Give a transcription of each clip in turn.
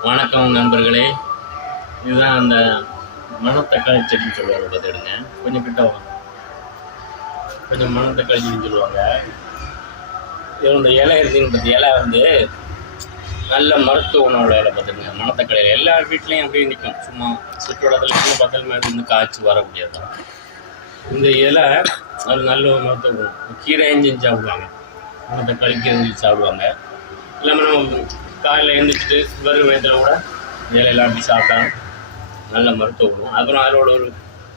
வணக்கம் நண்பர்களே. இதுதான் அந்த மணத்தக்காளி செடின்னு சொல்லுவாங்க பார்த்துடுங்க கொஞ்சம் கிட்ட வாங்க. கொஞ்சம் மணத்தக்காளி செடின்னு சொல்லுவாங்க. இது இந்த இலை இருக்குதுன்னு பார்த்து இலை வந்து நல்ல மருத்துவ உணவுள்ள இலை பார்த்துடுங்க மணத்தக்காளியில் எல்லா வீட்லேயும் அப்படியே நிற்கும் சும்மா சுற்றுலாத்தில் எங்கே பார்த்தாலுமே அது வந்து காய்ச்சி வரக்கூடியது தான். இந்த இலை அது நல்ல ஒரு மருத்துவ குணம். கீரை செஞ்சு சாப்பிடுவாங்க. மணத்தக்காளி கீரை செஞ்சு சாப்பிடுவாங்க. இல்லாமல் நம்ம காலையில் எழுந்திரிச்சிட்டு வெறும் வயதில் கூட இலையெல்லாம் அப்படி சாப்பிட்டா நல்ல மருத்துவ குணம். அப்புறம் அதோட ஒரு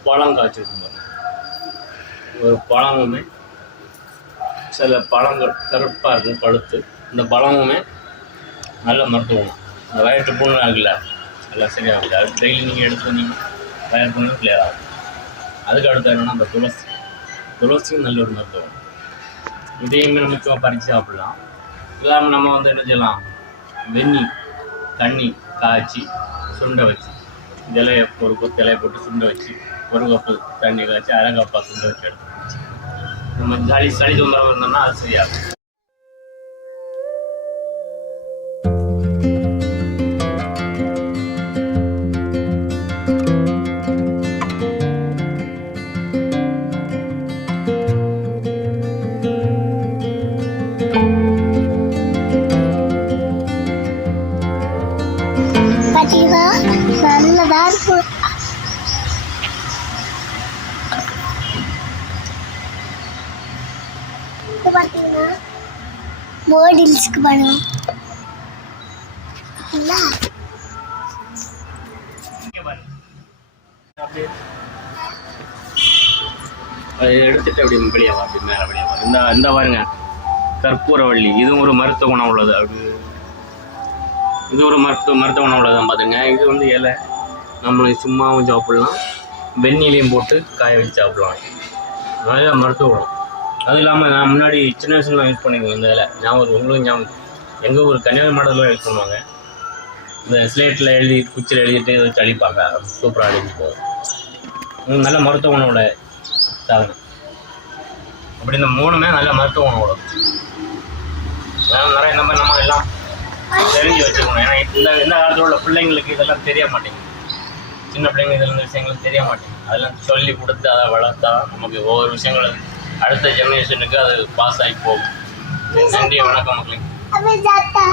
பழம் காய்ச்சிருக்கும் பாருங்க. ஒரு பழமுமே சில பழங்கள் கருப்பாக இருக்கும் பழுத்து. இந்த பழமுமே நல்ல மருத்துவ குணம். அந்த வயிற்று புண்ணு ஆகல எல்லாம் சரியாகல அது டெய்லி நீங்கள் எடுத்து வந்தீங்கன்னா வயிறு புண்ணு கிளியர் ஆகும். அதுக்கு அடுத்து என்னென்னா அந்த துளசி. துளசியும் நல்ல ஒரு மருத்துவம் இதையுமே நம்ம பறித்து சாப்பிடலாம். இல்லாமல் நம்ம வந்து என்ன செய்யலாம்? வெந்நி தண்ணி காய்ச்சி சுண்ட வச்சு. இந்த இலையை ஒரு கொத்து இலையை போட்டு சுண்ட வச்சு ஒரு கப்பு தண்ணி காய்ச்சி அரை சுண்ட வச்சு எடுத்து நம்ம சளி சளி தொந்தரவு இருந்தோம்னா அது சரியாகும். அடுத்து பார்த்தீங்கன்னா மோடில்ஸ்க்கு பண்ணுவோம் இல்லை அதை எடுத்துட்டு அப்படி வெளியே வா அப்படி மேலே வெளியே வா. இந்த இந்த பாருங்க. கற்பூரவள்ளி. இதுவும் ஒரு மருத்துவ குணம் உள்ளது. அப்படி. இது ஒரு மருத்துவ மருத்துவ குணம் உள்ளதான் பார்த்துங்க இது வந்து இலை. நம்மளுக்கு சும்மாவும் சாப்பிடலாம். வெந்நிலையும் போட்டு காய வச்சு சாப்பிடலாம். நல்ல மருத்துவ குணம். அது இல்லாமல் நான் முன்னாடி சின்ன வயசுல யூஸ் பண்ணிக்குவேன் இந்த இதில் ஞாபகம் உங்களுக்கு ஞாபகம் எங்கள் ஊர் கன்னியாகுமரி மாடலில் யூஸ் பண்ணுவாங்க. இந்த ஸ்லேட்டில் எழுதி குச்சியில் எழுதிட்டு இதை தளிப்பாங்க சூப்பராக அழிஞ்சு போகும். நல்ல மருத்துவ உணவோட சாதனம். அப்படி இந்த மூணுமே நல்ல மருத்துவ குணோட வேறு நிறைய நம்ம நம்ம எல்லாம் தெரிஞ்சு வச்சுக்கணும். ஏன்னா இந்த இந்த காலத்தில் உள்ள பிள்ளைங்களுக்கு இதெல்லாம் தெரிய மாட்டேங்குது. சின்ன பிள்ளைங்க இதில் இருந்த விஷயங்கள் தெரிய மாட்டேங்குது. அதெல்லாம் சொல்லி கொடுத்து அதை வளர்த்தா நமக்கு ஒவ்வொரு விஷயங்களும் அடுத்த ஜெனரேஷனுக்கு அது பாஸ் ஆகி போகும். நன்றி வணக்கம் அப்படி ஜாத்தா